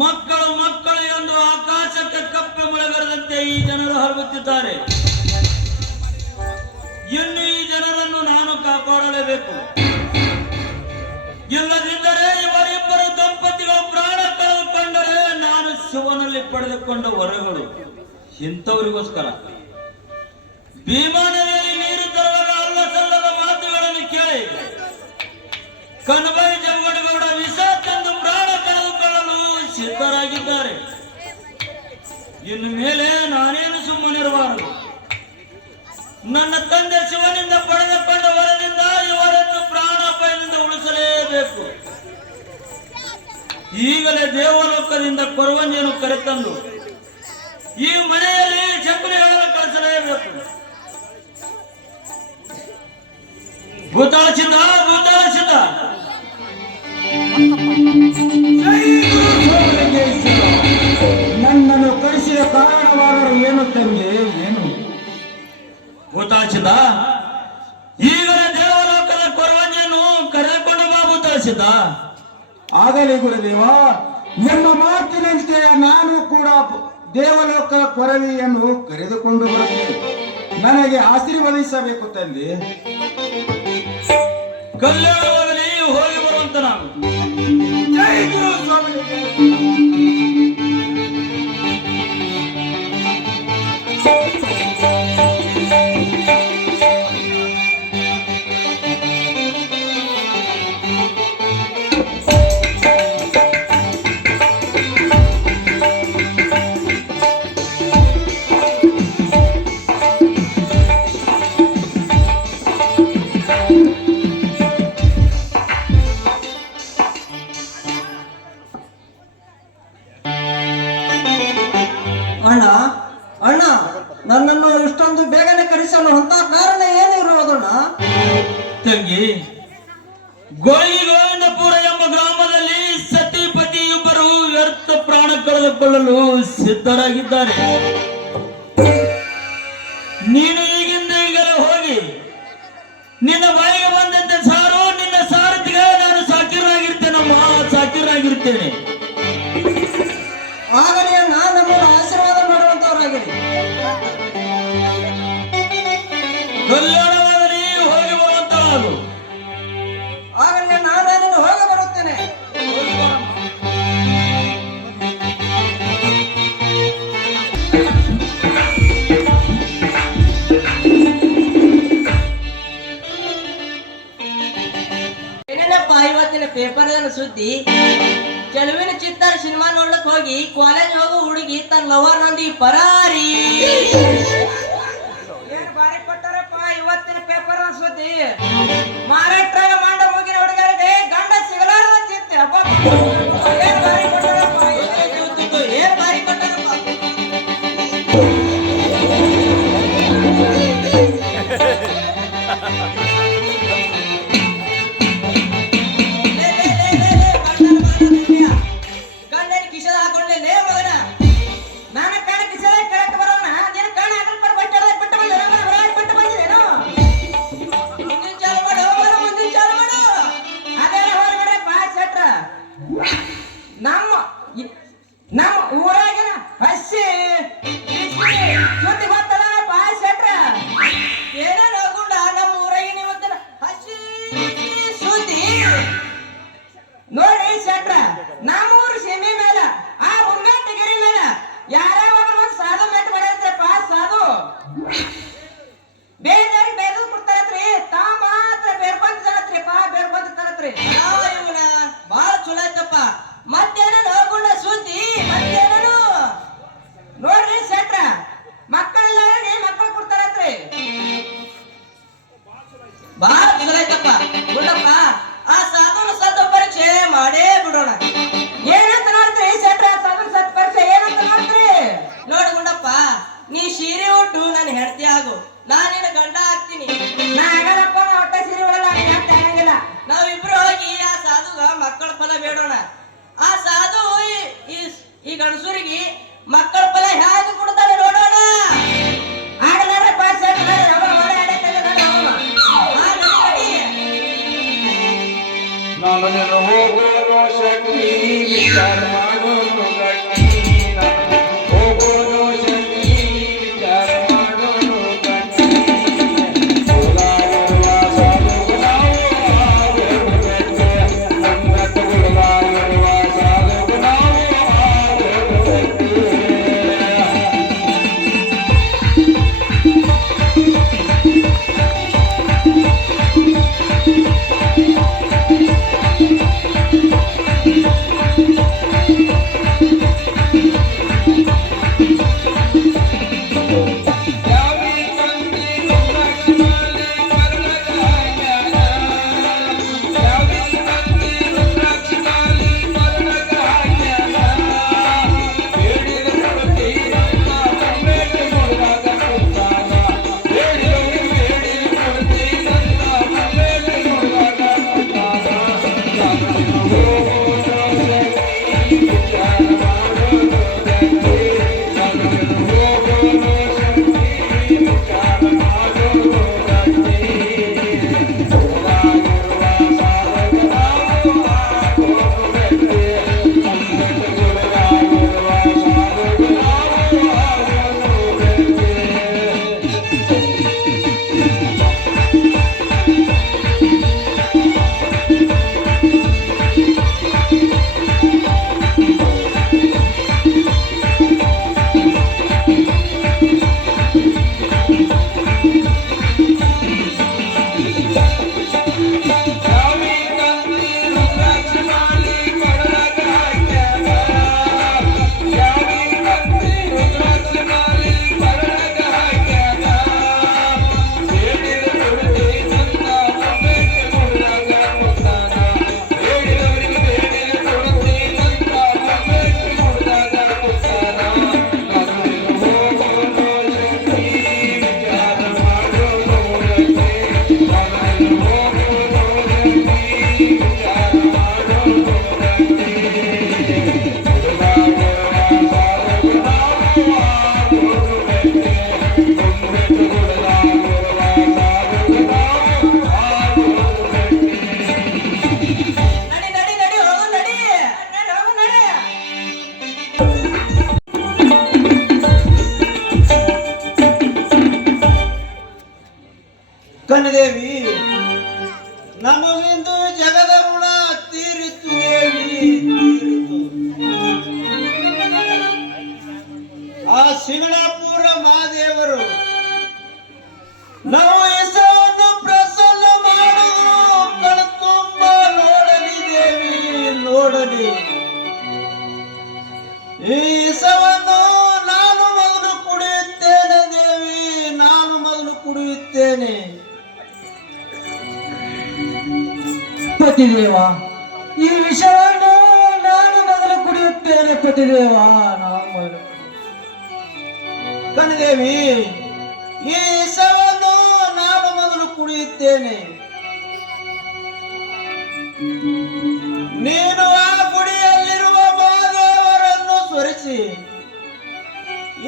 ಮಕ್ಕಳು ಮಕ್ಕಳು ಎಂದು ಆಕಾಶಕ್ಕೆ ಕಪ್ಪೆ ಮುಳುಗರದಂತೆ ಈ ಜನರು ಹರಗುತ್ತಿದ್ದಾರೆ. ಇನ್ನು ಈ ಜನರನ್ನು ನಾನು ಕಾಪಾಡಲೇಬೇಕು. ಇಲ್ಲದಿದ್ದರೆ ಇವರಿಬ್ಬರು ದಂಪತಿಗಳು ಪ್ರಾಣ ಕಳೆದುಕೊಂಡರೆ ನಾನು ಶಿವನಲ್ಲಿ ಪಡೆದುಕೊಂಡ ವರಗಳು ಇಂಥವರಿಗೋಸ್ಕರ. ಭೀಮಾ ನದಿಯಲ್ಲಿ ನೀರು ತರುವಾಗ ಅಲ್ಲ ಸಲ್ಲದ ಮಾತುಗಳನ್ನು ಕೇಳಿ ಕನಬೈ ಜಂಗಡಗೌಡ ವಿಷ ತಂದು ಪ್ರಾಣ ಕಳೆದುಕೊಳ್ಳಲು ಸಿದ್ಧರಾಗಿದ್ದಾರೆ. ಇನ್ನು ಮೇಲೆ ನಾನೇನು ಸುಮ್ಮನಿರಬಾರದು. ನನ್ನ ತಂದೆ ಶಿವನಿಂದ ಪಡೆದುಕೊಂಡ ವರದಿಂದ ಇವರನ್ನು ಪ್ರಾಣಾಪಾಯದಿಂದ ಉಳಿಸಲೇಬೇಕು. ಈಗಲೇ ದೇವಲೋಕದಿಂದ ಕೊರವಂಜಿಯನ್ನು ಕರೆತಂದು ಈ ಮನೆಯಲ್ಲಿ ಚಪ್ಪಲಿಗಳನ್ನು ಕಳಿಸಲೇಬೇಕು. ಭೂತಾಳಸಿದ್ದ ಭೂತಾಳಸಿದ್ದ ನನ್ನನ್ನು ಕಳಿಸಿದ ಕಾರಣವಾದರೂ ಏನು ತಂದೆ? ಏನು ಭೂತಾಳಸಿದ್ದ? ಈಗಲೇ ದೇವಲೋಕದ ಕೊರವಂಜಿಯನ್ನು ಕರೆದುಕೊಂಡು ಬಾ ಭೂತಾಳಸಿದ್ದ. ಆಗಲಿ ಗುರುದೇವ, ನಿಮ್ಮ ಮಾತಿನಂತೆ ನಾನು ಕೂಡ ದೇವಲೋಕ ಕೊರವಿಯನ್ನು ಕರೆದುಕೊಂಡು ಬರುತ್ತೇನೆ. ನನಗೆ ಆಶೀರ್ವದಿಸಬೇಕು ತಂದೆ. ಕಲ್ಯಾಣವಾಗಲಿ, ಹೋಗಿ ಬರುವಂತ ನಾವು. ಜೈ ಗುರು ಸ್ವಾಮಿ. ಅಣ್ಣ ಅಣ್ಣ, ನನ್ನನ್ನು ಇಷ್ಟೊಂದು ಬೇಗನೆ ಕರೆಸಲು ಅಂತ ಕಾರಣ ಏನು ಇರುವುದಣ್ಣ? ತಂಗಿ, ಗೋವಿಂದಪುರ ಎಂಬ ಗ್ರಾಮದಲ್ಲಿ ಸತಿಪತಿ ಇಬ್ಬರು ವ್ಯರ್ಥ ಪ್ರಾಣ ಕಳೆದುಕೊಳ್ಳಲು ಸಿದ್ಧರಾಗಿದ್ದಾರೆ. ನೀನು ಈಗಿಂದ ಈಗಲೇ ಹೋಗಿ ನಿನ್ನ ಬಾಯಿಗೆ ಬಂದಂತೆ ಸಾರು. ನಿನ್ನ ಸಾರಥಿಗೆ ನಾನು ಸಾಕಿರಾಗಿರ್ತೇನಮ್ಮ, ಸಾಕಿರಾಗಿರ್ತೇನೆ. ಆಗಲಿ ಅಣ್ಣ, ನಮ್ಮನ್ನು ಆಶೀರ್ವಾದ ಮಾಡುವಂತವರಾಗಲಿ. ಕಲ್ಯಾಣವಾಗಲಿ, ಹೋಗಿ ಬರುವಂತರಾಗು. ಆಗಲಿ ಅಣ್ಣ, ನಾನಿನ್ನು ಹೋಗಿ ಬರುತ್ತೇನೆ. ಏನೇನಪ್ಪ ಇವತ್ತಿನ ಪೇಪರ್ ಸುದ್ದಿ? ಚೆಲುವಿನ ಚಿತ್ತಾರ ಸಿನಿಮಾ ನೋಡ್ಲಕ್ ಹೋಗಿ ಕಾಲೇಜ್ ಹೋಗೋ ಹುಡುಗಿ ತನ್ನ ಲವರ್ ನೊಂದಿ ಪರಾರಿ. ಏನ್ ಬಾರಿ ಕೊಟ್ಟಾರಪ್ಪ ಇವತ್ತಿನ ಪೇಪರ್ ಸುದ್ದಿ. ಮಹಾರಾಷ್ಟ್ರ ಮಾಡ ಹೋಗಿನ ಹುಡುಗರಿಗೆ ಗಂಡ ಸಿಗಲಾರದ ಚಿತ್ತ. ಏನ್ ಬಾರಿ ಕೊಟ್ಟಾರಪ್ಪ, ಏನ್ ಬಾರಿ ಕೊಟ್ಟಾರಪ್ಪ. ಗಂಡನ ಕಿಶದ ಹಾಕೊಂಡೆ ಲೇ ಮಗನ. ನನ್ನ ಕಣ ಕಿಶದ ಕೆಳಕ್ಕೆ ಬರೋಣ. ನಿನ್ನ ಕಣ ಅದ್ರ ಪರ ಬಟ್ಟೆ ಬಿಟ್ಟು ಬಂದೇನೋ. ಮುಂದಿನ ಚಾಲು ಮಾಡು, ಮುಂದಿನ ಚಾಲು ಮಾಡು. ಅದೇ ಹೊರಗಡೆ ಪಾಸ್ ಸೆಟ್ರ ನಮ್ಮ ಊರಾಗಿನ ಹಸಿ ಸುದ್ದಿ ಗೊತ್ತಲ್ಲ ಪಾಸ್ ಸೆಟ್ರ. ಏನೇನು ಹೋಗುಂಡ ನಮ್ಮ ಊರಾಗಿನ ಇವತ್ತಿನ ಹಸಿ ಸುದ್ದಿ ನೋಡಿ ಸೆಟ್ರ. ನಮ್ಮೂರು ಸೀಮೆ ಮೇಲ ಆ ಉಮ್ಮೆಟ್ಟಗಿರಿ ಮೇಲ ಯಾರೇ ಒಬ್ರು ಒಂದು ಸಾಧು ಮೆಟ್ಟು ಮಾಡ್ಯಾರ ಪಾಸ್ ಸಾಧು. ಬೇರೆದವ್ರಿಗೆ ಬೇರೆ ಕೊಡ್ತಾರತ್ರಿ, ತಾ ಮಾತ್ರ ಬೇಡ್ಕೊಂತಾರತ್ರಿ. ಬೇಡ್ಕೊಂತ ತರತ್ರಿ. ಇವನ ಬಾಳ ಚಲೋ ಐತಪ್ಪ. ಮತ್ತೇನ ಹೋಗುಂಡ ಸುದ್ದಿ, ಮತ್ತೇನು ನೋಡ್ರಿ ಸೆಟ್ರ. ಮಕ್ಕಳೆಲ್ಲ ಮಕ್ಕಳು ಕೊಡ್ತಾರತ್ರಿ. ಬಾಳ ಚಲೋ ಐತಪ್ಪ. ಗುಂಡಪ್ಪ ಆ ಸಾಧುನ ಸತ್ತು ಪರೀಕ್ಷೆ ಮಾಡೇ ಬಿಡೋಣ. ಏನಂತ ನೋಡ್ತೀರಿ ಸೆಟ್ರ? ಸಾಧುನ ಸತ್ತು ಪರೀಕ್ಷೆ ಏನಂತ ನೋಡ್ತೀರಿ? ನೋಡಿ ಗುಂಡಪ್ಪ, ನೀ ಸೀರೆ ಉಟ್ಟು ನನ್ನ ಹೆಂಡತಿ ಆಗು, ನಾನು ನಿನ್ನ ಗಂಡ ಆಗ್ತೀನಿ. ನಾ ಆಗಲ್ಲಪ್ಪ, ನಾ ಒಟ್ಟ ಸೀರೆ ಉಡಲ್ಲ, ಆಗಂಗಿಲ್ಲ. ನಾವಿಬ್ರು ಹೋಗಿ ಆ ಸಾಧುಗ ಮಕ್ಕಳ ಫಲ ಬೇಡೋಣ. ಆ ಸಾಧು ಈ ಗಣಸೂರಿಗೆ ಮಕ್ಕಳ ಫಲ ಹೇಗೆ ಕೊಡ್ತಾನೆ ನೋಡೋಣ. ಆಗಲ್ಲ ಪಾಸ್ ನಾನು ಹೋಗೋ ಶಕ್ತಿ ವಿಚಾರ ಮಾಡೋ ಕನ್ನದೇವಿ ನಮಗಿಂದು ಜಗದ ಋಣ ತೀರಿತು ದೇವಿ ತೀರಿತು. ಆ ಸಿಂಗಣಾಪುರ ಮಹಾದೇವರು ನಾವು ಹೆಸವನ್ನು ಪ್ರಸನ್ನ ಮಾಡುವುದು ಕಣ್ತುಂಬ ನೋಡಲಿ ದೇವಿ ನೋಡಲಿ. ಈ ಹೆಸವನ್ನು ನಾನು ಮೊದಲು ಕುಡಿಯುತ್ತೇನೆ ದೇವಿ, ನಾನು ಮೊದಲು ಕುಡಿಯುತ್ತೇನೆ. ಪತಿದೇವ, ಈ ವಿಷವನ್ನು ನಾನು ಮೊದಲು ಕುಡಿಯುತ್ತೇನೆ. ಪತಿದೇವ, ನಾನು ಮೊದಲು. ಕನ್ನದೇವಿ, ಈ ಹೆಸವನ್ನು ನಾನು ಮೊದಲು ಕುಡಿಯುತ್ತೇನೆ. ನೀನು ಆ ಗುಡಿಯಲ್ಲಿರುವ ಮಹಾದೇವರನ್ನು ಸ್ಮರಿಸಿ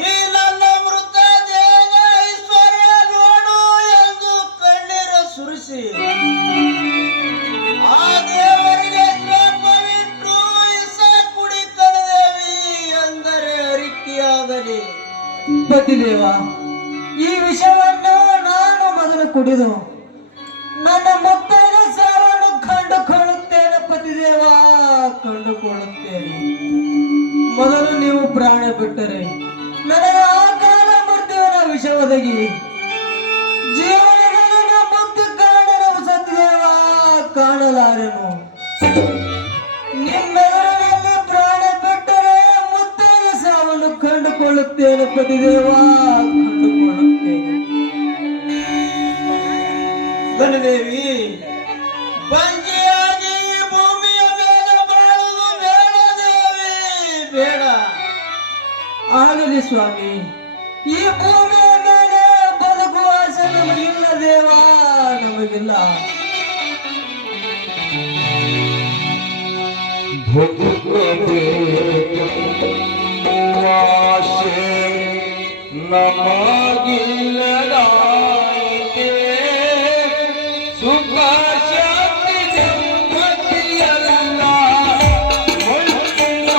ಈ ನನ್ನ ಮೃತ ದೇಹ ಐಶ್ವರ್ಯ ನೋಡು ಎಂದು ಕಣ್ಣೀರು ಸುರಿಸಿ ಆ ದೇವರಿಗೆ ಶ್ರಮವಿಟ್ಟು ಇಸ ಕುಡಿ ಕನ್ನದೇವಿ ಎಂದರೆ ಅರಿಕೆಯಾಗಲಿ. ಪತಿದೇವ, ಈ ವಿಷವನ್ನು ನಾನು ಮೊದಲು ಕುಡಿದು ನನ್ನ ಮುತ್ತೈದ ಸಾವನ್ನು ಕಂಡುಕೊಳ್ಳುತ್ತೇನೆ. ಪತಿದೇವ, ಕಂಡುಕೊಳ್ಳುತ್ತೇನೆ. ಮೊದಲು ನೀವು ಪ್ರಾಣ ಬಿಟ್ಟರೆ ನನಗೆ ಆ ಕಾಲ ಮೃತ್ಯುವಿನ ವಿಷ ಒದಗಿ ಜೀವನದಲ್ಲಿ ನನ್ನ ಬುದ್ಧಿ ಕಾಣಲು ಸತ್ಯದೇವ ಕಾಣಲಾರೆನು. ನಿಮ್ಮೆದುರಿನಲ್ಲಿ ಪ್ರಾಣ ಬಿಟ್ಟರೆ ಮುತ್ತೈದ ಸಾವನ್ನು ಕಂಡುಕೊಳ್ಳುತ್ತೇನೆ. ಪತಿದೇವ, ಕಂಡುಕೊಳ್ಳುತ್ತೇನೆ. ಗಣದೇವಿ, ಬಂಜಿಯಾಗಿ ಈ ಭೂಮಿಯ ಮೇಲೆ ಬಾಳುವುದು ಬೇಡ ದೇವಿ, ಬೇಡ. ಆಗಲಿ ಸ್ವಾಮಿ, ಈ ಭೂಮಿಯ ಮೇಲೆ ಬದುಕುವ ಆಸೆ ನಮಗಿಲ್ಲ ದೇವ, ನಮಗಿಲ್ಲ. ನಮಗಿಲ್ಲದಾಯಿತೆ ಸುಖ ಶಾಂತಿ ನೆಮ್ಮದಿಯಲ್ಲ ಪತಿದೇವ,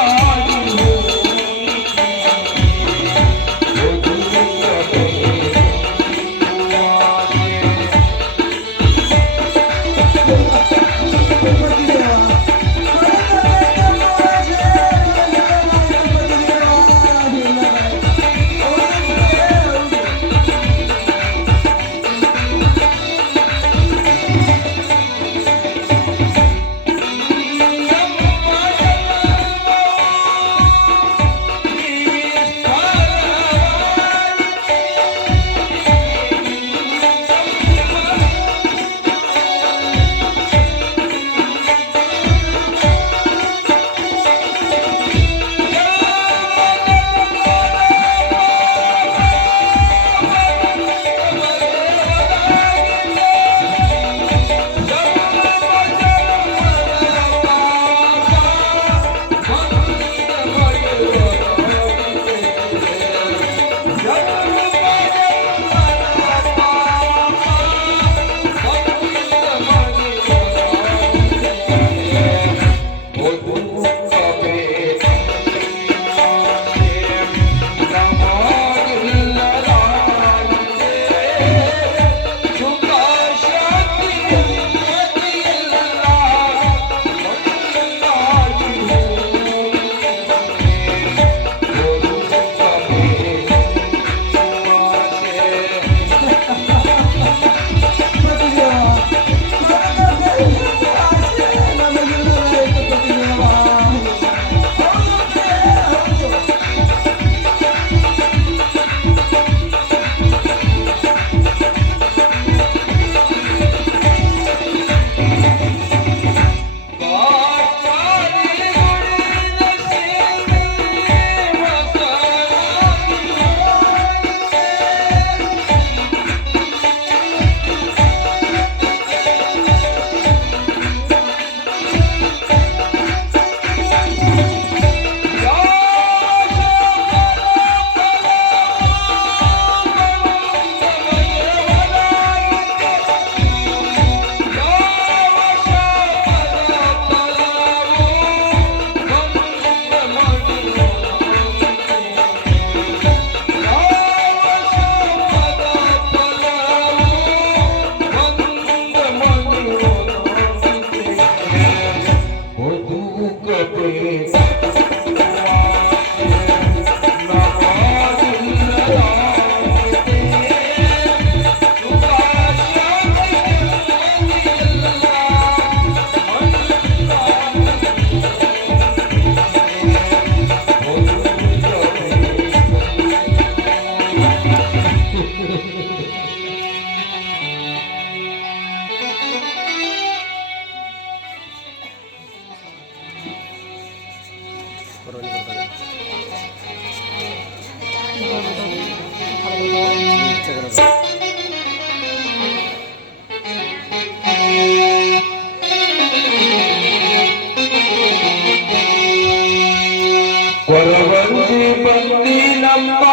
ಕೊರವಂಜಿ ಬಂದಿನಮ್ಮ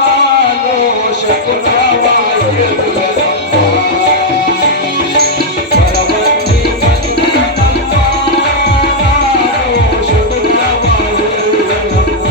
ನಾನು ಶಕುನವಾಯುರಮ್ಮ. ಕೊರವಂಜಿ ಬಂದಿನಮ್ಮ ನಾನು ಶಕುನವಾಯುರಮ್ಮ.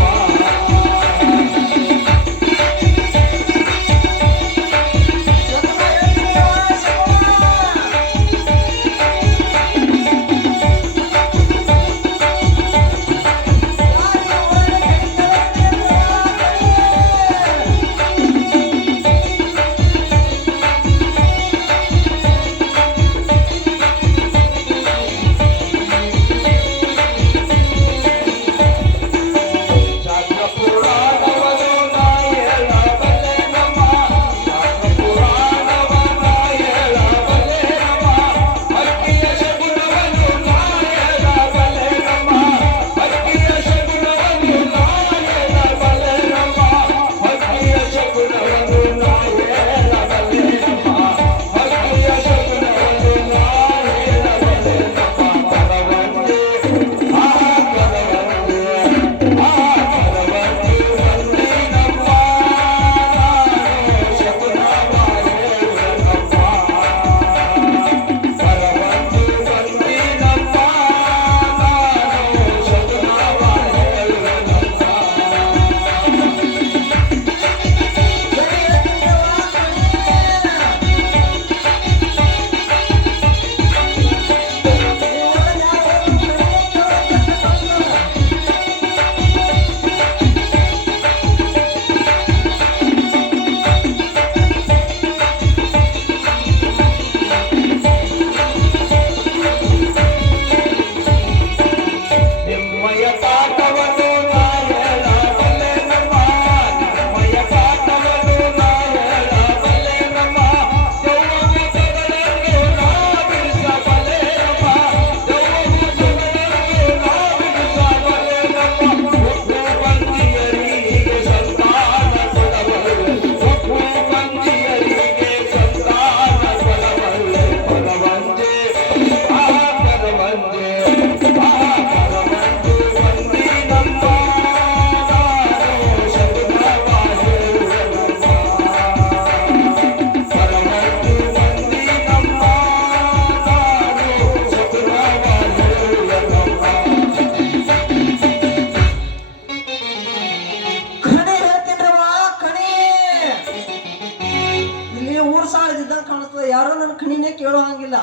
ಯಾರೋ ನನ್ನ ಕಣಿನೇ ಕೇಳೋ ಹಂಗಿಲ್ಲ.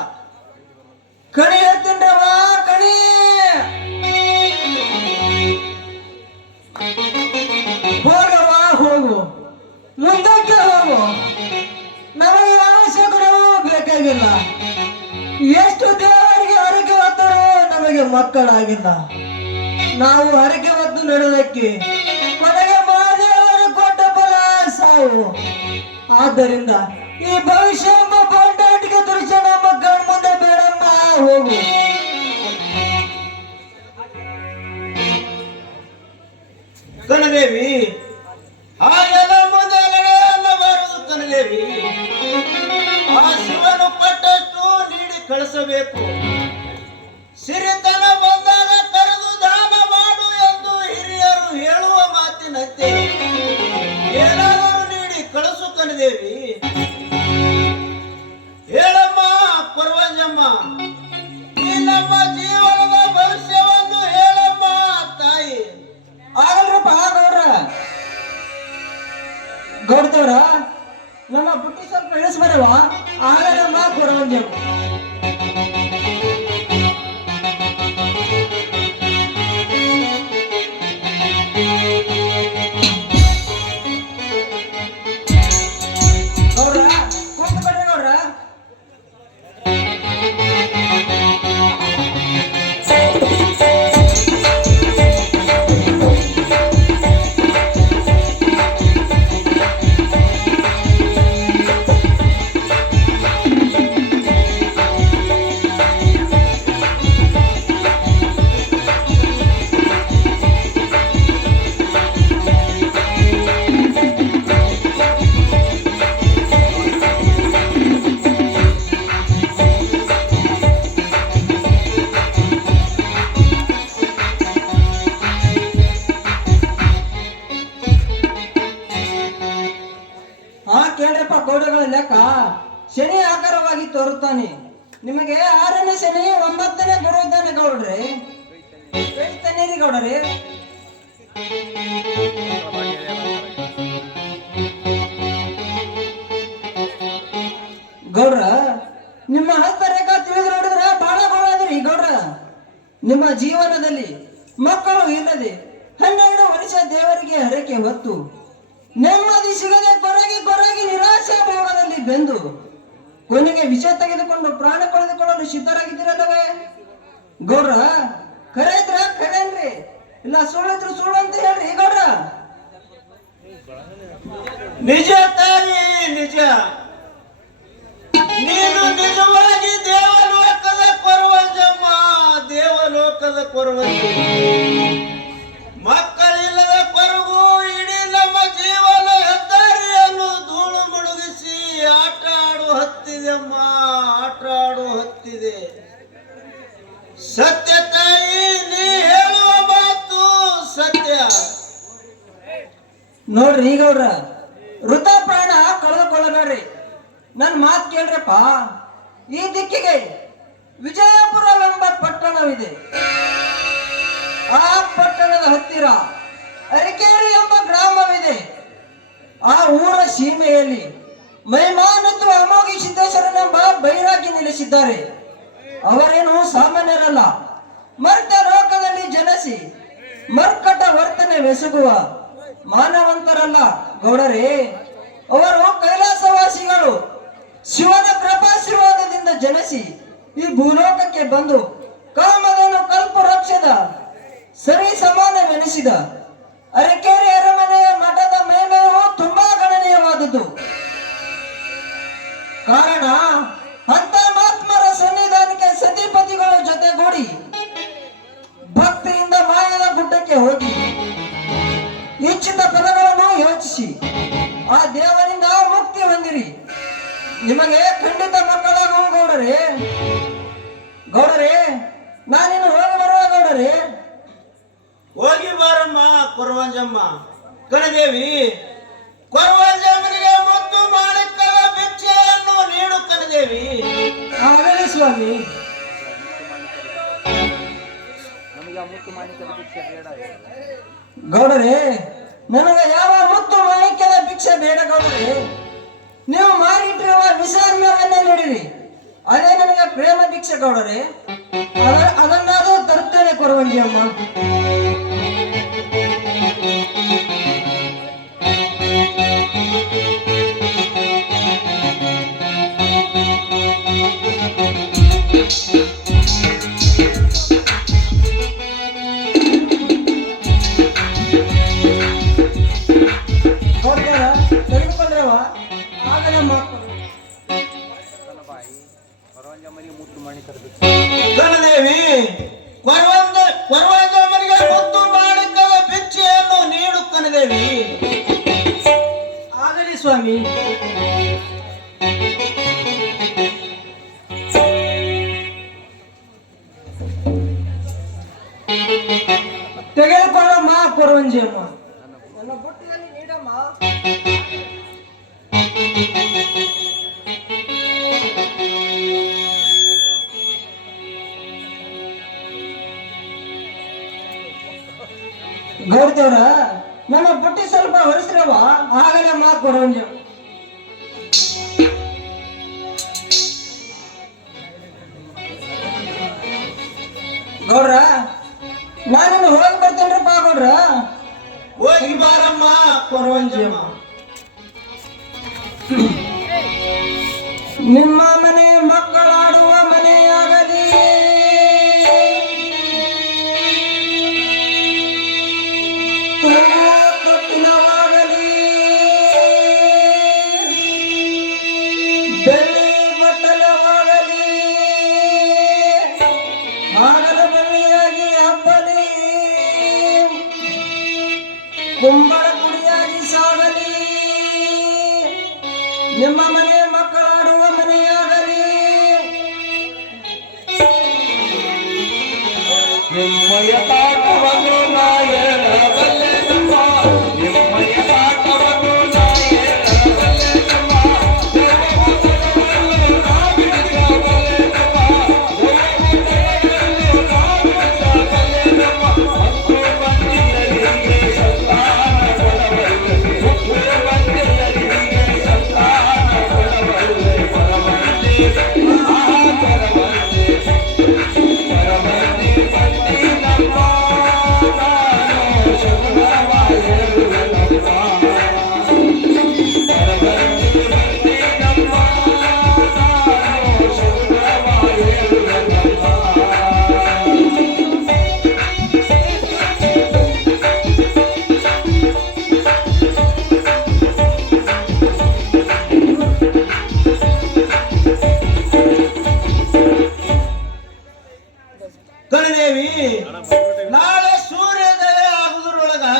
ಕಣಿ ಹೇಳ್ತೀನ್ರವ ಕಣಿ. ಹೋಗವ ಹೋಗು, ಮುಂದಕ್ಕೆ ಹೋಗು, ನಮಗೆ ಯಾವ ಶಕುನವೂ ಬೇಕಾಗಿಲ್ಲ. ಎಷ್ಟು ದೇವರಿಗೆ ಹರಕೆ ಹೊತ್ತರೂ ನಮಗೆ ಮಕ್ಕಳಾಗಿಲ್ಲ. ನಾವು ಹರಕೆ ಹೊತ್ತು ನಡೆದಕ್ಕೆ ಕೊನೆಗೆ ಮಹಾದೇವರು ಕೊಟ್ಟ ಫಲ ಸಾವು. ಆದ್ದರಿಂದ ಈ ಭವಿಷ್ಯ ಎಂಬ ಬಾಂಡಾಟಿಕ ದೃಶ್ಯ ನಮ್ಮ ಕಣ್ಮುಂದೆ ಬೇಡಮ್ಮ, ಹೋಗು. ಕನದೇವಿ ಹಾಗೆಲ್ಲ ಮೊದಲೆಲ್ಲ ಬರುವುದು ಕನದೇವಿ. ಆ ಶಿವನು ಕೊಟ್ಟಷ್ಟು ನೀಡಿ ಕಳಿಸಬೇಕು. ಸಿರಿತನ ಬಂದಾಗ ಕರೆದು ದಾನ ಮಾಡು ಎಂದು ಹಿರಿಯರು ಹೇಳುವ ಮಾತಿನಂತೆ ಏನಾದರೂ ನೀಡಿ ಕಳಿಸು ಕನದೇವಿ. ಹೇಳಮ್ಮ ಪರ್ವಂಜಮ್ಮ, ಈ ನಮ್ಮ ಜೀವನದ ಭವಿಷ್ಯವನ್ನು ಹೇಳಮ್ಮ ತಾಯಿ. ಆಗಲ್ರಪ್ಪ ಗೌಡ್ತವ್ರ, ನಮ್ಮ ಬುಟ್ಟಿ ಸ್ವಲ್ಪ ಇಳಿಸ್ಬರವ. ಆಗಲ್ಲಮ್ಮ ಪರ್ವಂಜಮ್ಮ. ಗೌಡಗಳ ಲೆಕ್ಕ ಶನಿ ಆಕಾರವಾಗಿ ತೋರುತ್ತಾನೆ. ನಿಮಗೆ 6ನೇ ಶನಿ 9ನೇ ಗುರು ಇದ್ದಾನೆ ಗೌಡ್ರೆ. ಹೇಳ್ತಾನೇರಿ ಗೌಡರೇ. ಗೌಡ್ರ ನಿಮ್ಮ ಹಸ್ತರೇಖಾ ತಿಳಿದು ನೋಡಿದ್ರೆ ಬಹಳ ಗೋಳಾದ್ರಿ ಗೌಡ್ರ. ನಿಮ್ಮ ಜೀವನದಲ್ಲಿ ಮಕ್ಕಳು ಇಲ್ಲದೆ 12 ವರ್ಷ ದೇವರಿಗೆ ಹರಕೆ ಹೊತ್ತು ನೆಮ್ಮದಿ ಸಿಗದೆ ಕೊರಗಿ ನಿರಾಶೆ ಭಾವದಲ್ಲಿ ಬೆಂದು ಕೊನೆಗೆ ವಿಷ ತೆಗೆದುಕೊಂಡು ಪ್ರಾಣ ಕಳೆದುಕೊಳ್ಳಲು ಸಿದ್ಧರಾಗಿದ್ದೀರಲ್ಲವೇ ಗೌಡ್ರ? ಖರೆ ಇದ್ರ ಖರೇನ್ರಿ, ಇಲ್ಲ ಸುಳ್ಳಿದ್ರು ಸುಳ್ಳು ಅಂತ ಹೇಳ್ರಿ ಗೌಡ್ರ. ನಿಜ ತಾಯಿ ನಿಜ. ನೀನು ನಿಜವಾಗಿ ದೇವಲೋಕದ ಕೊರವಂಜಮ್ಮ, ದೇವಲೋಕದ ಕೊರವಂಜಿ. ಮಕ್ಕಳಿಲ್ಲದ ಕೊರಗು ಇಡೀ ನಮ್ಮ ಜೀವನ ಹೆದ್ದಾರಿಯನ್ನು ಧೂಳು ಮುಳುಗಿಸಿ ಆಟ ಆಡು ಹತ್ತಿದೆ ಅಮ್ಮ, ಆಟ ಆಡು ಹತ್ತಿದೆ. ಸತ್ಯ ತಾಯಿ, ನೀ ಹೇಳುವ ಮಾತು ಸತ್ಯ. ನೋಡ್ರಿ ಗೌಡ್ರ, ವೃತ ಪ್ರಾಣ ಕಳೆದುಕೊಳ್ಳಬೇಡ್ರಿ. ನನ್ ಮಾತು ಕೇಳ್ರಪ್ಪ. ಈ ದಿಕ್ಕಿಗೆ ವಿಜಯಪುರವೆಂಬ ಪಟ್ಟಣವಿದೆ. ಆ ಪಟ್ಟಣದ ಹತ್ತಿರ ಅರಿಕೇರಿ ಎಂಬ ಗ್ರಾಮವಿದೆ. ಆ ಊರ ಸೀಮೆಯಲ್ಲಿ ಮೈಮಾನತ್ವ ಅಮೋಘಿ ಸಿದ್ದೇಶ್ವರನೆಂಬ ಬೈರಾಗಿ ನೆಲೆಸಿದ್ದಾರೆ. ಅವರೇನು ಸಾಮಾನ್ಯರಲ್ಲ. ಮರ್ತ ಲೋಕದಲ್ಲಿ ಜನಿಸಿ ಮರ್ಕಟ ವರ್ತನೆ ಬೆಸಗುವ ಮಾನವಂತರಲ್ಲ ಗೌಡರೇ. ಅವರು ಕೈಲಾಸವಾಸಿಗಳು. ಶಿವನ ಕೃಪಾಶೀರ್ವಾದದಿಂದ ಜನಿಸಿ ಈ ಭೂಲೋಕಕ್ಕೆ ಬಂದು ಕಾಮಧೇನು ಕಲ್ಪವೃಕ್ಷದ ಸರಿ ಸಮಾನವೆನಿಸಿದ ಅರಕೇರಿ ಅರಮನೆಯ ಮಠದ ಮೇಲೆಯೂ ತುಂಬಾ ಗಣನೀಯವಾದದ್ದು. ಕಾರಣ ಅಂತ ಮಹಾತ್ಮರ ಸನ್ನಿಧಾನಕ್ಕೆ ಸತಿಪತಿಗಳ ಜೊತೆಗೂಡಿ ಭಕ್ತಿಯಿಂದ ಮಾಯದ ಗುಡ್ಡಕ್ಕೆ ಹೋಗಿ ಇಚ್ಛಿತ ಪದಗಳನ್ನು ಯೋಚಿಸಿ ಆ ದೇವರಿಂದ ಮುಕ್ತಿ ಹೊಂದಿರಿ. ನಿಮಗೆ ಖಂಡಿತ ಮಕ್ಕಳಾಗುವ ಗೌಡರೇ. ಗೌಡರೇ, ನಾನಿನ್ನು ಹೋಗಿ ಬರುವ ಗೌಡರೇ. ಹೋಗಿ ಬಾರಮ್ಮ ಕೊರವಂಜಮ್ಮ. ಕಣದೇವಿ, ಕೊರವಂಜಮ್ಮನಿಗೆ ಮುತ್ತು ಮಾಣಿಕ್ಯದ ಭಿಕ್ಷೆಯನ್ನು ನೀಡು ಕಣದೇವಿ. ಆಗಲಿ ಸ್ವಾಮಿ. ಗೌಡರೇ, ನನಗೆ ಯಾವ ಮುತ್ತು ಮಾಣಿಕ್ಯದ ಭಿಕ್ಷೆ ಬೇಡ ಗೌಡರೇ. ನೀವು ಮಾಡಿಟ್ಟಿರುವ ವಿಷಾನ್ಯವನ್ನೇ ನೀಡಿರಿ, ಅದೇ ನನಗೆ ಪ್ರೇಮ ಭಿಕ್ಷೆ ಗೌಡರೇ. ಅದನ್ನಾದರೂ ತರುತ್ತೇನೆ ಕೊರವಂಜಿ ಅಮ್ಮ. ತೆಗೆದುಕೊಂಡ್ರವ ಆಗಲೇ ಮಾತು. ಕಣದೇವಿ, ಕೊರವಂಜಮ್ಮನಿಗೆ ಮುತ್ತು ಮಾಣಿಕ್ಯದ ಭಿಕ್ಷೆಯನ್ನು ನೀಡು ಕಣದೇವಿ. ಆಗಲಿ ಸ್ವಾಮಿ. ತೆಗೆದುಕೊಳ್ಳಮ್ಮ ಕೊರವಂಜಿ ಅಮ್ಮ. ನನ್ನ ಬುಟ್ಟಿಯಲ್ಲಿ ನೀಡಮ್ಮ. ಗೌಡ್ದೇವ್ರ, ನನ್ನ ಬುಟ್ಟಿ ಸ್ವಲ್ಪ ಹೊರಿಸ್ರವ, ಆಗಲೇ ಮಾತು ಕೊರವಂಜಿ. ಗೌಡ್ರ, ನಾನಿನ್ನು ಹೋಗಿ ಬರ್ತೇನ್ರಪ್ಪ ಗೌಡ್ರ. ಹೋಗಿ ಬಾರಮ್ಮ ಕೊರವಂಜಮ್ಮ. ನಿಮ್ಮ ಮನೆ ಮಕ್ಕಳಾಡುವ ಮನೆಯಾಗಲಿ, ತೊಟ್ಟಿಲವಾಗಲಿ, ಬೆಳ್ಳಿ ಬಟ್ಟಲವಾಗಲಿ, ಹಾಗಲ ಬಳ್ಳಿಯಾಗಿ ಹಬ್ಬಲಿ, ಕುಂಬಳ ಕುಡಿಯಾಗಿ ಸಾಗಲಿ. ನಿಮ್ಮ ಮನೆ ಮಕ್ಕಳಾಡುವ ಮನೆಯಾಗಲಿ. ನಿಮ್ಮಯ ತಾಟವನ್ನು ನಾಯೇಳಬಲ್ಲೆನಮ್ಮ, ನಿಮ್ಮಯ ತಾಟವನ್ನು ನಾಯೇಳಬಲ್ಲೆನಮ್ಮ,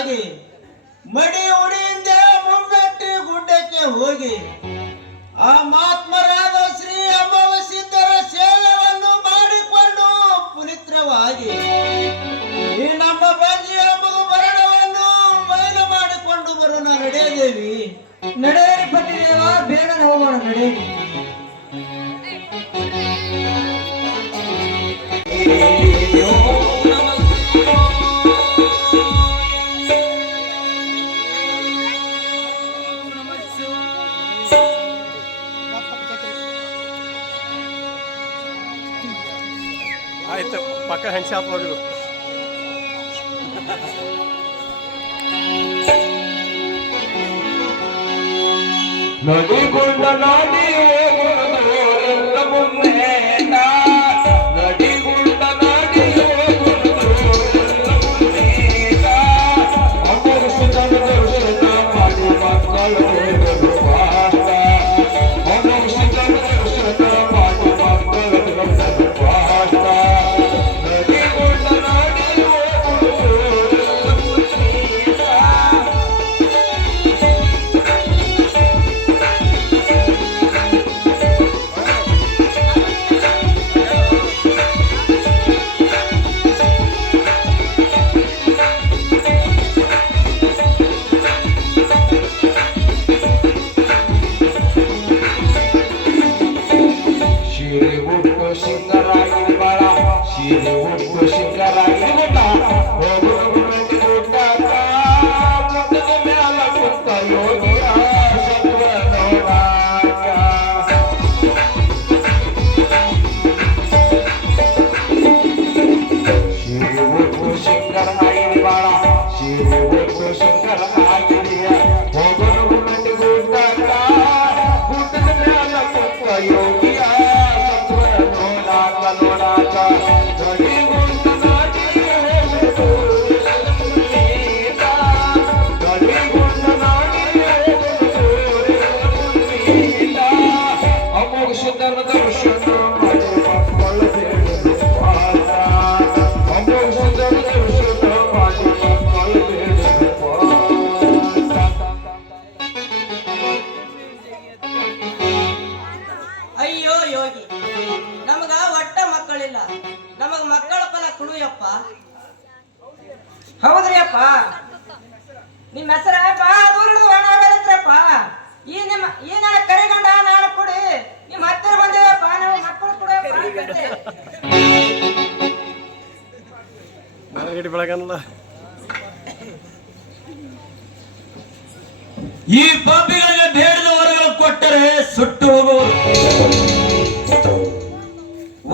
ಆಗಿ ಮಡಿ ಉಡಿಯಿಂದ ಮುಮ್ಮೆಟ್ಟಿ ಗುಡ್ಡಕ್ಕೆ ಹೋಗಿ ಆ ಮಹಾತ್ಮರಾದ ಶ್ರೀ ಅಮಾವಸಿದ್ದರ ಸೇವೆಯನ್ನು ಮಾಡಿಕೊಂಡು ಪುನಿತ್ರವಾಗಿ ಈ ನಮ್ಮ ಬಂಜಿ ಎಂಬುದು ಮರಣವನ್ನು ಬಯಲು ಮಾಡಿಕೊಂಡು ಬರೋಣ ನಡೆಯದೇವಿ. ನಡೆಯರಿ ಪತಿದೇವ, ಬೇಗನೆ ಹೋಗೋಣ, ನಡೆಯಿರಿ. ಆಯ್ತು, ಪಕ್ಕ ಹೆಂಗ್ ಶಾಪ್ ನೋಡು. ನದಿಗೊಂಡ ನಾಡಿ ಹೋಗುವುದೆಲ್ಲ ಮುಂದೆ ನದಿಗೊಂಡ ನಾಡಿ ಹೋಗುವುದೆಲ್ಲ ಮುಂದೆ ಅಮೋಘ ದರ್ಶನ ಮಾಡಿ ಮಕ್ಕಳು ಹೋಗಲು ಪಾಠ ಅಮೋಘ ದರ್ಶನ ಮಾಡಿ ಮಕ್ಕಳು ಹೋಗಲು ಪಾಠ ನದಿಗೊಂಡ ನಾಡಿ ಹೋಗುವುದೆಲ್ಲ ಮುಂದೆ ಶಿರೆ ಉಟ್ಟು ಸಿಂಗರಾಗಿ ಬಾಳ ಶಿರೆ ಉಟ್ಟು ಸಿಂಗರಾಗಿ ಮ್ಯಾಲ ಕುತ್ತ ಯೋಗಿಯ ಸತ್ವ ನೋಡಾಕ ಶಿರೆ ಉಟ್ಟು ಸಿಂಗರಾಗಿ ಬಾಳ ಶಿರೆ ಉಟ್ಟು ಸಿಂಗರಾಗಿ ಹೋಗುವ ಗುಡ್ಡಾಕ ಗುಡ್ಡದ ಮ್ಯಾಲ ಕುತ್ತ ಯೋಗಿಯ ಅಯ್ಯೋ ಯೋಗಿ, ನಮಗ ಒಟ್ಟ ಮಕ್ಕಳಿಲ್ಲ, ನಮಗ ಮಕ್ಕಳ ಫಲ ಕೊಡುಯಪ್ಪ. ಹೌದ್ರಿ ಅಪ್ಪ, ನಿಮ್ಮ ಹೆಸರಪ್ಪ ದೂರಪ್ಪ. ಈ ನನ್ನ ಕರಿಗಂಡ ನಾನು ಕೊಡಿ, ನಿಮ್ಮ ಹತ್ತಿರ ಬಂದೇವಪ್ಪ, ನಾವು ಮಕ್ಕಳು ಕೊಡಪ್ಪ. ಮರಗಡಿ ಬೆಳಗಲ್ಲ. ಈ ಪಾಪಿಗಳಿಗೆ ಬೇಡದ ವರಗಳು ಕೊಟ್ಟರೆ ಸುಟ್ಟು ಹೋಗುವರು.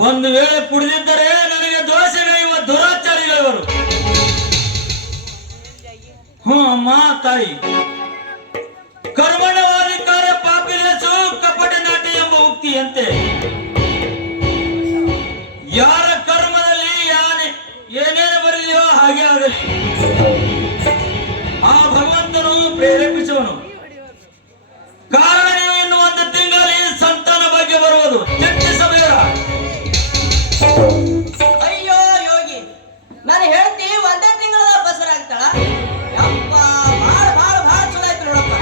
ಒಂದು ವೇಳೆ ಕುಡಿದಿದ್ದರೆ ನನಗೆ ದೋಷಗಳಿರುವ ದುರಾಚಾರಿಗಳಿವರು. ಅಮ್ಮ ತಾಯಿ, ಕರ್ಮಣವಾಧಿಕಾರ ಪಾಪಿಲೆಸು ಕಪಟ ನಾಟಿ ಎಂಬ ಉಕ್ತಿಯಂತೆ ಯಾರ ಕರ್ಮದಲ್ಲಿ ಏನೇನು ಬರೆದಿದೆಯೋ ಹಾಗೆ ಆಗಲಿ. ಆ ಭಗವಂತನು ಪ್ರೇರೇಪಿಸುವನು. ಕಾರಣ ನೀವು ಇನ್ನು ಒಂದು ತಿಂಗಳಲ್ಲಿ ಸಂತಾನ ಬಗ್ಗೆ ಬರುವುದು ಚರ್ಚಿಸಬೇಡ. ಅಯ್ಯೋ ಯೋಗಿ, ನಾನು ಹೇಳ್ತಿ ಒಂದೇ ತಿಂಗಳ ಬಸರಾಗ್ತಾಳ. ಯಪ್ಪ, ಭಾಳ ಭಾಳ ಭಾಳ ಚಲೋ ಆಯ್ತು ನೋಡಪ್ಪ.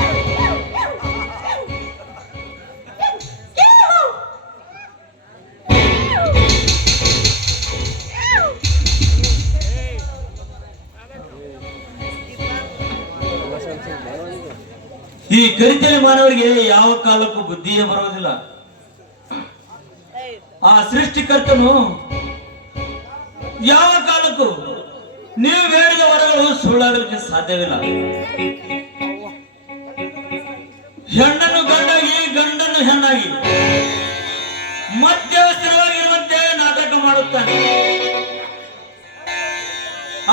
ಈ ಕರಿತಲೆ ಮಾನವರಿಗೆ ಯಾವ ಕಾಲಕ್ಕೂ ಬುದ್ಧಿಯೇ ಬರುವುದಿಲ್ಲ. ಆ ಸೃಷ್ಟಿಕರ್ತನು ಯಾವ ಕಾಲಕ್ಕೂ ನೀವು ಬೇಡಿದ ವರಗಳು ಸುಳ್ಳಾಗಲಿಕ್ಕೆ ಸಾಧ್ಯವಿಲ್ಲ. ಹೆಣ್ಣನ್ನು ಗಂಡಾಗಿ, ಗಂಡನ್ನು ಹೆಣ್ಣಾಗಿ ಮಧ್ಯವಸ್ಥಿರವಾಗಿರುವಂತೆ ನಾಟಕ ಮಾಡುತ್ತಾನೆ.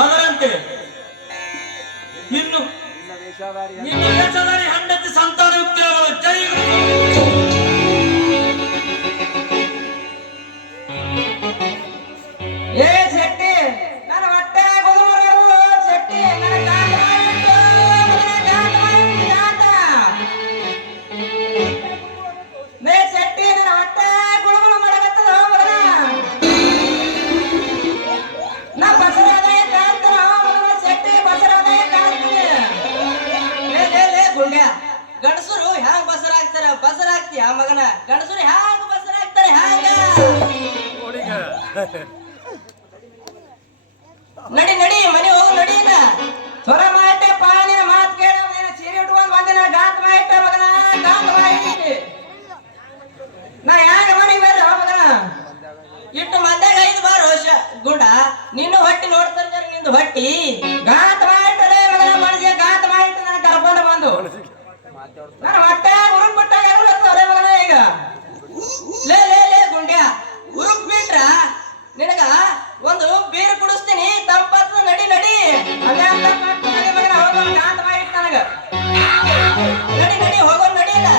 ಅದರಂತೆ ಇನ್ನು ನಿನ್ನ ವೇಷಧಾರಿ ಹೆಂಡತಿ ಸಂತಾನಯುಕ್ತಿಯಾಗಲು ಜೈ ಏ ಶೆಟ್ಟಿ, ನನ್ನ ಹೊಟ್ಟೆ ಕುದುರು ಶೆಟ್ಟಿ, ನನ್ನ ಮೇ ಶೆಟ್ಟಿ, ನನ್ನ ಹೊಟ್ಟೆ ಗುಳುಗುಳು ಮಾಡಕತ್ತದ ಮಗನ. ನಾ ಬಸರಾದಾಯ ಕಾಣ್ತಾನ ಶೆಟ್ಟಿ, ಬಸರಾದಾಯ ಕಾಣ್ತೀನಿ. ಗುಂಡ್ಯ ಗಂಡಸರು ಹ್ಯಾಂಗ ಬಸರಾಗ್ತೀಯ ಮಗನ ಗಂಡಸರು ಹ್ಯಾಂಗ ಬಸರಾಗ್ತಾರೆ ಹ್ಯಾಂಗ ನಡಿ ಮನೆ ಹೋಗು ನಡಿಯಿಂದ ಸ್ವರ ಮಾಟೆ ಪಾನಿನ ಮಾತು ಕೇಳಿ ಸೀರೆ ಉಟ್ಕೊಂಡ್ ಬಂದಿನ ಗಾತ್ ಮಾಯಿಟ್ಟ ಮಗನ ಗಾತ್ ಮಾಯಿಟ್ಟಿ ನಾ ಹ್ಯಾಂಗ ಮನೆಗೆ ಬರ್ರಿ ಮಗನ ಇಟ್ಟು ಮಂದ್ಯಾಗ 5 ಬಾರ್ ರೋಷ ಗುಂಡ ನಿನ್ನ ಹೊಟ್ಟಿ ನೋಡ್ತಾರೆ ನಿಂದು ಹೊಟ್ಟಿ ಗಾತ್ ಮಾಯಿಟ್ಟಲೆ ಮಗನ ಮನಸ್ಸಿಗೆ ಗಾತ್ ಮಾಯಿಟ್ಟು ನಾನು ಕರ್ಕೊಂಡು ಬಂದು ನನ್ನ ಹೊಟ್ಟೆ ಉರುಕ್ ಬಿಟ್ಟಾಗ ಅಲೆ ಮಗನ ಈಗ ಲೇ ಗುಂಡ್ಯ ಉರುಕ್ ಬಿಟ್ರ ನಿನಗ ಒಂದು ಬೀರು ಕುಡಿಸ್ತೀನಿ ತಂಪತ್ತು ನಡಿ ಅದೇ ಮಗನ ಹೋಗೋಣ ಗಾತ್ ಮಾಯಿಟ್ಟು ನನಗ ನಡಿ ಹೋಗೋಣ ನಡಿಯಲ್ಲ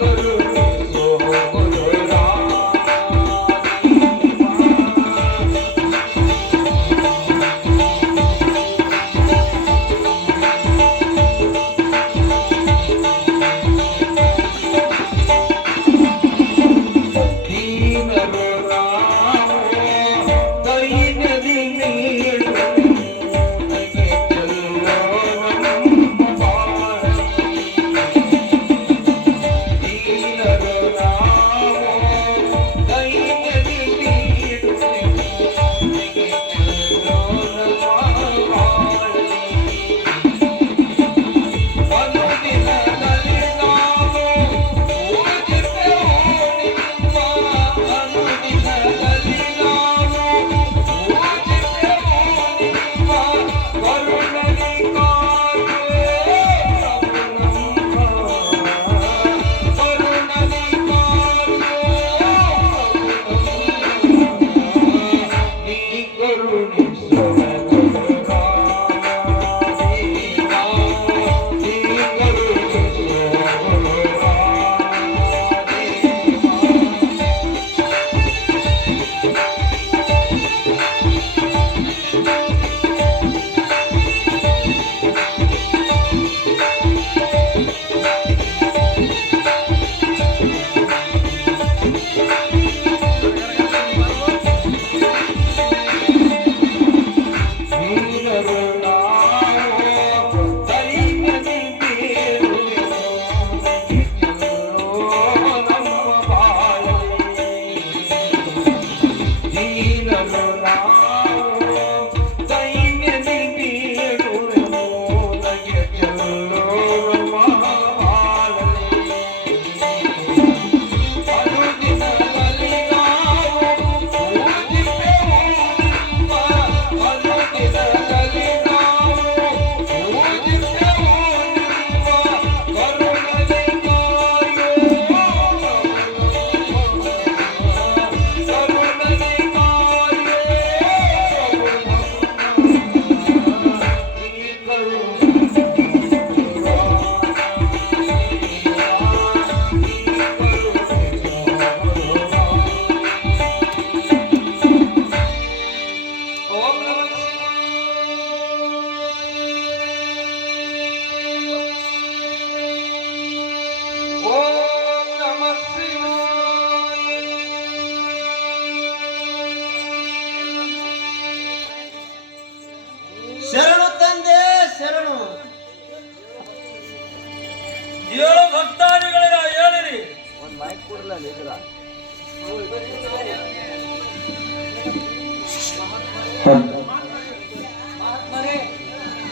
Guru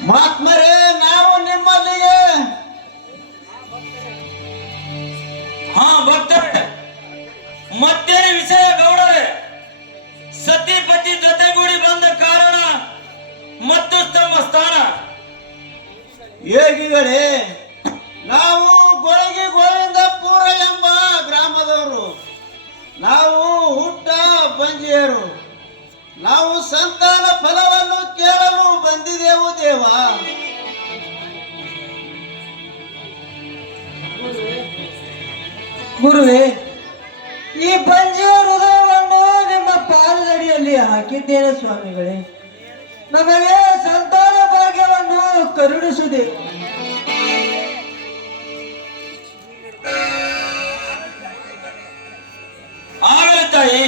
ಮಹಾತ್ಮರೇ, ನಾವು ನಿಮ್ಮಲ್ಲಿಗೆ ಹಾ ಭಕ್ತರೇ, ಮತ್ತೇನು ವಿಷಯ ಗೌಡರೇ? ಸತಿಪತಿ ಜೊತೆಗೂಡಿ ಬಂದ ಕಾರಣ ಮತ್ತು ತಮ್ಮ ಸ್ಥಾನ. ಯೋಗಿಗಳೇ, ನಾವು ಗೊಳಗಿ ಗೋವಿಂದಪುರ ಎಂಬ ಗ್ರಾಮದವರು. ನಾವು ಹುಟ್ಟ ಬಂಜಿಯರು. ನಾವು ಸಂತಾನ ಫಲವನ್ನು ಕೇಳಲು ಬಂದಿದೆವು ದೇವ. ಗುರುವೇ, ಈ ಬಂಜಿಯ ಹೃದಯವನ್ನು ನಿಮ್ಮ ಪಾದದಡಿಯಲ್ಲಿ ಹಾಕಿದ್ದೇನೆ ಸ್ವಾಮಿಗಳೇ. ನಮಗೆ ಸಂತಾನ ಭಾಗ್ಯವನ್ನು ಕರುಣಿಸುದೆ. ಆಗಲಿ ತಾಯಿ,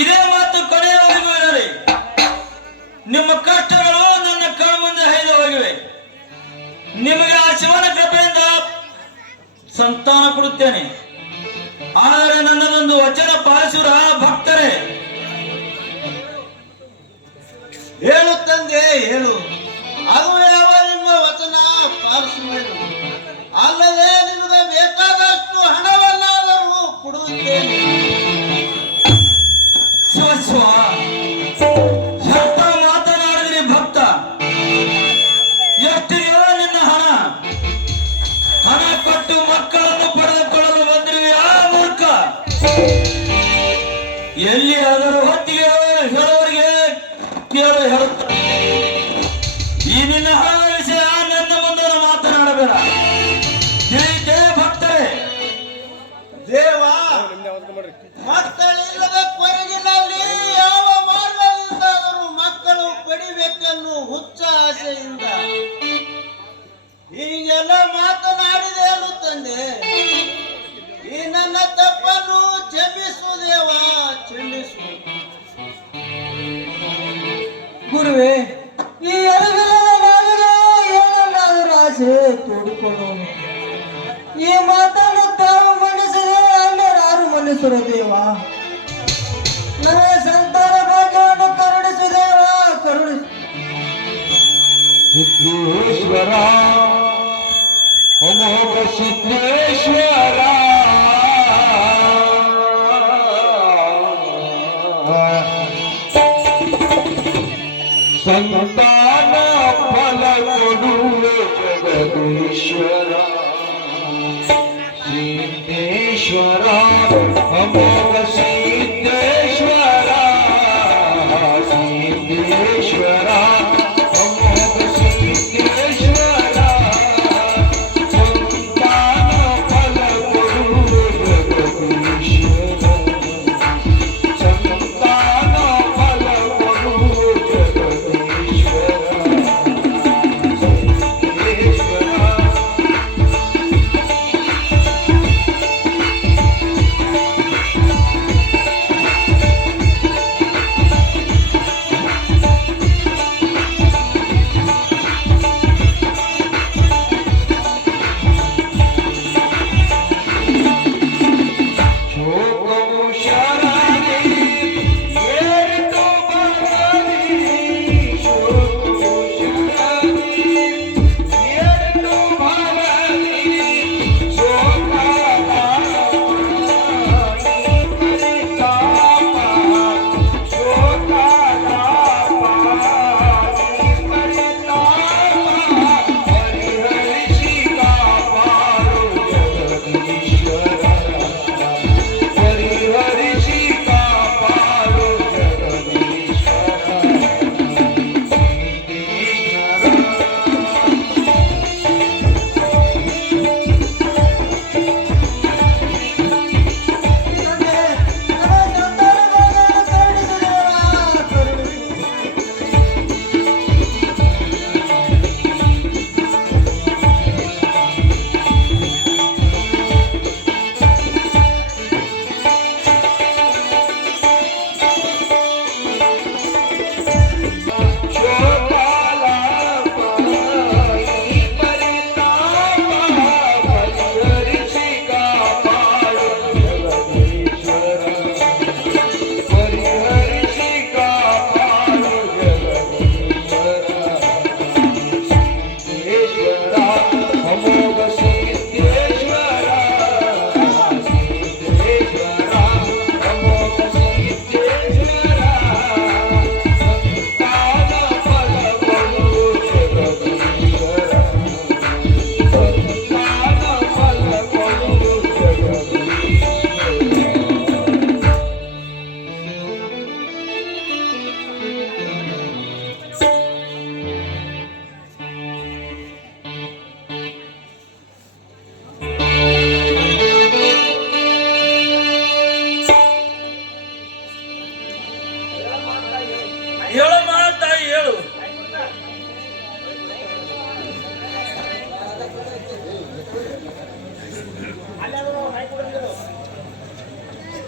ಇದೇ ಮಾತು ಕೊನೆಯವರೆಗೂ ಇರಲಿ. ನಿಮ್ಮ ಕಷ್ಟಗಳು ನನ್ನ ಕಣ್ಮುಂದೆ ಹೈದು ಹೋಗಿವೆ. ನಿಮಗೆ ಆ ಶಿವನ ಕೃಪೆಯಿಂದ ಸಂತಾನ ಕೊಡುತ್ತೇನೆ. ಆದರೆ ನನ್ನದೊಂದು ವಚನ ಪಾಲಿಸುವ ಭಕ್ತರೇ. ಹೇಳು ತಂದೆ, ಹೇಳು. ಅದು ಯಾವ ನಿಮ್ಮ ವಚನ ಪಾಲಿಸುವೆನು. ಅಲ್ಲದೆ ನಿಮಗೆ ಬೇಕಾದಷ್ಟು ಹಣವನ್ನಾದರೂ ಕೊಡುತ್ತೇನೆ. ಶಿವ ಎಂತ ಮಾತನಾಡಿದ್ರಿ ಭಕ್ತ? ಎಷ್ಟಿದೆಯೋ ನಿನ್ನ ಹಣ? ಹಣ ಕೊಟ್ಟು ಮಕ್ಕಳನ್ನು ಪಡೆದುಕೊಳ್ಳಲು ಬಂದಿರುವೆಯಾ ಮೂರ್ಖ? ಎಲ್ಲಿಯಾದರೂ ಹೊತ್ತಿಗೆ ಹೇಳುವವರಿಗೆ ಕೇಳು ಹೇಳುತ್ತಾರೆ. ಈ ನಿನ್ನ ಹಣದ ವಿಷಯ ನನ್ನ ಮುಂದೆ ಮಾತನಾಡಬೇಡ. ತಿಳಿದೇ ಭಕ್ತರೇ? ದೇವ, ಮಕ್ಕಳಿಲ್ಲದ ಕೊರಗಿನಲ್ಲಿ ಯಾವ ಮಾರ್ಗದಿಂದಾದರೂ ಮಕ್ಕಳು ಪಡಿಬೇಕೆನ್ನು ಹುಚ್ಚ ಆಸೆಯಿಂದ ಹೀಗೆಲ್ಲ ಮಾತನಾಡಿದೇನು ತಂದೆ? ಈ ನನ್ನ ತಪ್ಪನ್ನು ಕ್ಷಮಿಸು ದೇವ, ಕ್ಷಮಿಸು. ಗುರುವೇ, ಈ ಎಲುಬಿಲ್ಲದ ನಾಲಿಗೆ ಏನನ್ನಾದರೂ ಆಸೆ ತೋಡಿಕೊಳ್ಳೋನು. ಈ ಮಾತನ್ನು ತಾವು ಮನ್ನಿಸದೆ ಅನ್ಯರಾರು ಮನ್ನಿಸರು ದೇವ. ನಮಗೆ ಸಂತಾನ ಭಾಗ್ಯವನ್ನು ಕರುಣಿಸು ದೇವ, ಕರುಣಿಸು. ಸಿದ್ದೇಶ್ವರ, ಅಮೋಘ ಸಿದ್ದೇಶ್ವರ, ಸಂತಾನ ಫಲ ಕೊಡುವೆ ಜಗದೀಶ್ವರ. ಸಿದ್ದೇಶ್ವರ, ಅಮೋಘ ಸಿದ್ದೇಶ್ವರ, ಸಿದ್ದೇಶ್ವರ, ಅಮೋಘ ಸಿದ್ದೇಶ್ವರ, ಸಂತಾನ ಫಲ ಕೊಡುವೆ ಜಗದೀಶ್ವರ. ಸಂತಾನ ಫಲ ಕೊಡುವೆ ಜಗದೀಶ್ವರ. ಸಿದ್ದೇಶ್ವರ,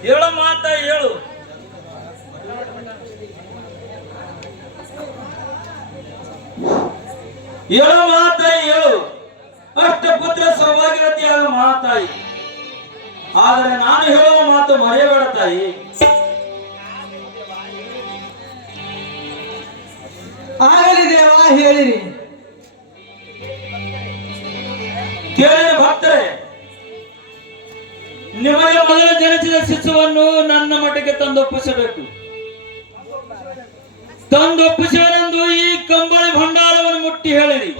ಹೇಳೋ ಮಾತ ಹೇಳು. ಹೇಳೋ ಮಾತಾಯಿ ಹೇಳು. ಅಷ್ಟಪುತ್ರ ಸೌಭಾಗ್ಯವತಿಯಾದ ಮಾತಾಯಿ, ಆದರೆ ನಾನು ಹೇಳುವ ಮಾತು ಮರೆಯಬೇಡ ತಾಯಿ. ಆಗಲಿ ದೇವ, ಹೇಳಿರಿ. ಕೇಳಿದ ಭಕ್ತರೇ, ನಿಮಗೆ ಮೊದಲು ಜನಿಸಿದ ಶಿಶುವನ್ನು ನನ್ನ ಮಠಕ್ಕೆ ತಂದೊಪ್ಪಿಸಬೇಕು. ತಂದೊಪ್ಪಿಸುವನೆಂದು ಈ ಕಂಬಳಿ ಭಂಡಾರವನ್ನು ಮುಟ್ಟಿ ಹೇಳಿರಿ.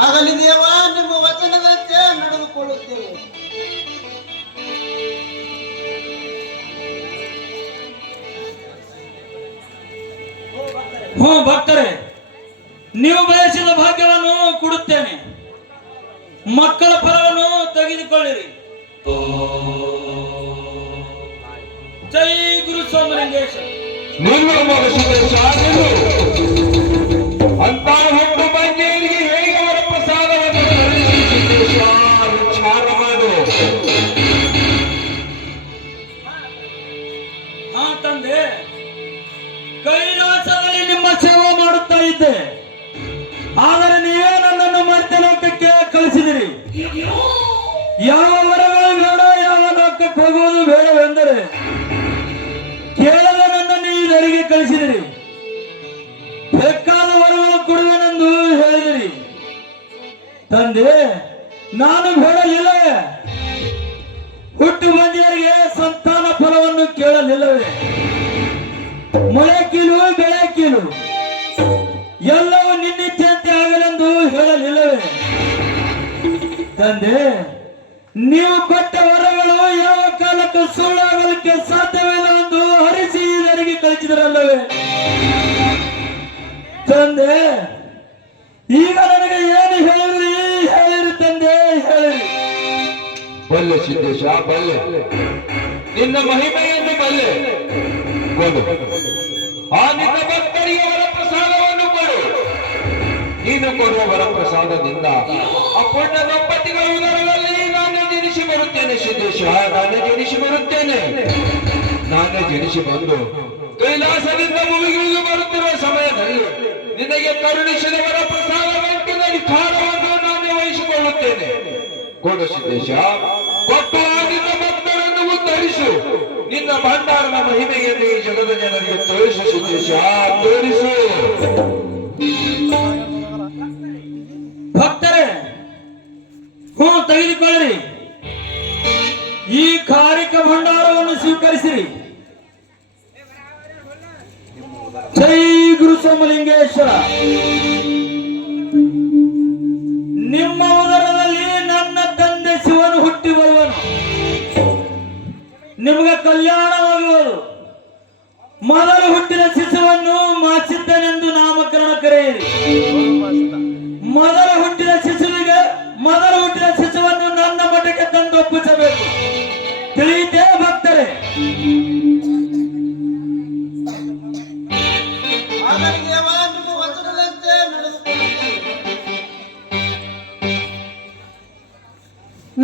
ಆಗಲಿ ದೇವ, ನಿಮ್ಮ ವಚನದಂತೆ ನಡೆದುಕೊಳ್ಳುತ್ತೇವೆ. ಭಕ್ತರೇ, ನೀವು ಬಯಸಿದ ಭಾಗ್ಯವನ್ನು ಕೊಡುತ್ತೇನೆ. ಮಕ್ಕಳ ಫಲವನ್ನು ತೆಗೆದುಕೊಳ್ಳಿರಿ. ಜೈ ಗುರು ಸೋಮಲಿಂಗೇಶ. ನಿಲ್ಲು ಮಗ ಸಿದ್ದೇಶ, ನಿಲ್ಲು. ಅಂತ ಒಂದು ಮಂದಿರಿಗೆ ಹೇಗೆ ಅವರ ಪ್ರಸಾದವನ್ನು ಕರುಣಿಸಿ ಸಿದ್ದೇಶ ವಿಚಾರ ಮಾಡು. ಹಾ ತಂದೆ, ಕೈಲಾಸದಲ್ಲಿ ನಿಮ್ಮ ಸೇವೆ ಮಾಡುತ್ತಾ ಇದ್ದೆ, ಆದರೆ ನೀವೇ ನನ್ನನ್ನು ಮರ್ತ್ಯಲೋಕಕ್ಕೆ ಕಳಿಸಿದಿರಿ. ಯಾವ ವರಗಳು ಬೇಡ, ಯಾವ ಲೋಕಕ್ಕೆ ಹೋಗುವುದು ಬೇಡವೆಂದರೆ ಕೇಳದ ನನ್ನನ್ನು ಈ ದರಿಗೆ ಕಳಿಸಿದಿರಿ. ಬೇಕಾದ ವರಗಳು ಕೊಡುವೆನೆಂದು ಹೇಳಿದಿರಿ. ತಂದೆ, ನಾನು ಬೇಡಲಿಲ್ಲವೇ? ಹುಟ್ಟು ಬಂದಿಯರಿಗೆ ಸಂತಾನ ಫಲವನ್ನು ಕೇಳಲಿಲ್ಲವೇ? ಮಳೆ ಕೀಲು ಬೆಳೆ ಕೀಲು ಎಲ್ಲವೂ ನಿನ್ನಿಚ್ಛೆಯಂತೆ ಆಗಲೆಂದು ಹೇಳಲಿಲ್ಲವೇ? ತಂದೆ, ನೀವು ಕೊಟ್ಟ ವರಗಳು ಯಾವ ಕಾಲಕ್ಕೂ ಸುಳ್ಳಾಗಲಿಕ್ಕೆ ಸಾಧ್ಯವಿಲ್ಲ ಎಂದು ಹರಿಸಿ ಇದರಿಗೆ ಕಳಿಸಿದರಲ್ಲವೇ? ತಂದೆ, ಈಗ ನನಗೆ ಏನು ಹೇಳಿರಿ? ಹೇಳಿರಿ ತಂದೆ, ಹೇಳಿರಿ. ಬಲ್ಲೆ ಸಿದ್ದೇಶ, ಬಲ್ಲೆ. ನಿನ್ನ ಮಹಿಮೆಯನ್ನು ಬಲ್ಲೆ. ಕೊಡು. ಆ ನಿನ್ನ ಭಕ್ತರಿಗೆ ವರ ಪ್ರಸಾದವನ್ನು ಕೊಡು. ನೀನು ಕೊಡುವ ವರ ಪ್ರಸಾದದಿಂದ ಅಪೂರ್ಣ ದಂಪತಿಗಳ ಉದರದಲ್ಲಿ ನಾನೇ ಜನಿಸಿ ಬರುತ್ತೇನೆ ಸಿದ್ದೇಶ, ನಾನೇ ಜನಿಸಿ ಬರುತ್ತೇನೆ. ನಾನೇ ಜನಿಸಿ ಬಂದು ಕೈಲಾಸದಿಂದ ಭೂಮಿಗಿಳಿದು ಬರುತ್ತಿರುವ ಸಮಯದಲ್ಲಿ ನಿನಗೆ ಕರುಣಿಸಿದ ವರ ಪ್ರಸಾದವನ್ನು ಅಧಿಕಾರವನ್ನು ನಾನೇ ವಹಿಸಿಕೊಳ್ಳುತ್ತೇನೆ. ಕೊಡು ಸಿದ್ದೇಶ, ಕೊಟ್ಟು ಆ ನಿನ್ನ ಭಕ್ತರನ್ನು ಉದ್ಧರಿಸು. ನಿನ್ನ ಭಂಡಾರದ ಮಹಿಮೆಯನ್ನು ಈ ಜಗದ ಜನರಿಗೆ ತೋರಿಸು ಸಿದ್ದೇಶ, ತೋರಿಸು. ಭಕ್ತರೇ, ತೆಗೆದುಕೊಳ್ಳಿರಿ. ಈ ಕಾರಿಕ ಭಂಡಾರವನ್ನು ಸ್ವೀಕರಿಸಿರಿ. ಜೈ ಗುರು ಸೋಮಲಿಂಗೇಶ್ವರ. ನಿಮ್ಮ ಉದರದಲ್ಲಿ ನನ್ನ ತಂದೆ ಶಿವನು ಹುಟ್ಟಿ ಬರುವನು. ನಿಮಗೆ ಕಲ್ಯಾಣವಾಗುವುದು. ಮೊದಲು ಹುಟ್ಟಿದ ಶಿಶುವನ್ನು ಮಾಚಿದ್ದನೆಂದು ನಾಮಕರಣ ಕರೆಯಿರಿ. ಮೊದಲು ಹುಟ್ಟಿದ ಶಿಶುವನ್ನು ನನ್ನ ಮಠಕ್ಕೆ ತಂದು ಒಪ್ಪಿಸಬೇಕು. ತಿಳಿಯಿತೇ ಭಕ್ತರೇ? ಆಗಲಿ ದೇವ, ನಿಮ್ಮ ವಚನದಂತೆ ನಡೆದುಕೊಳ್ಳುತ್ತೇವೆ.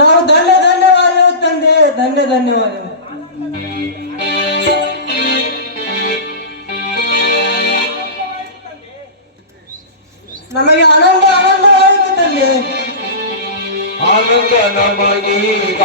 ನಾವು ಧನ್ಯವಾದಗಳು ತಂದೆ, ಧನ್ಯವಾದಗಳು. ನಮಗೆ ಆನಂದವಾಯಿತು ತಂದೆ. ಆನಂದ ನಮಗೀಗ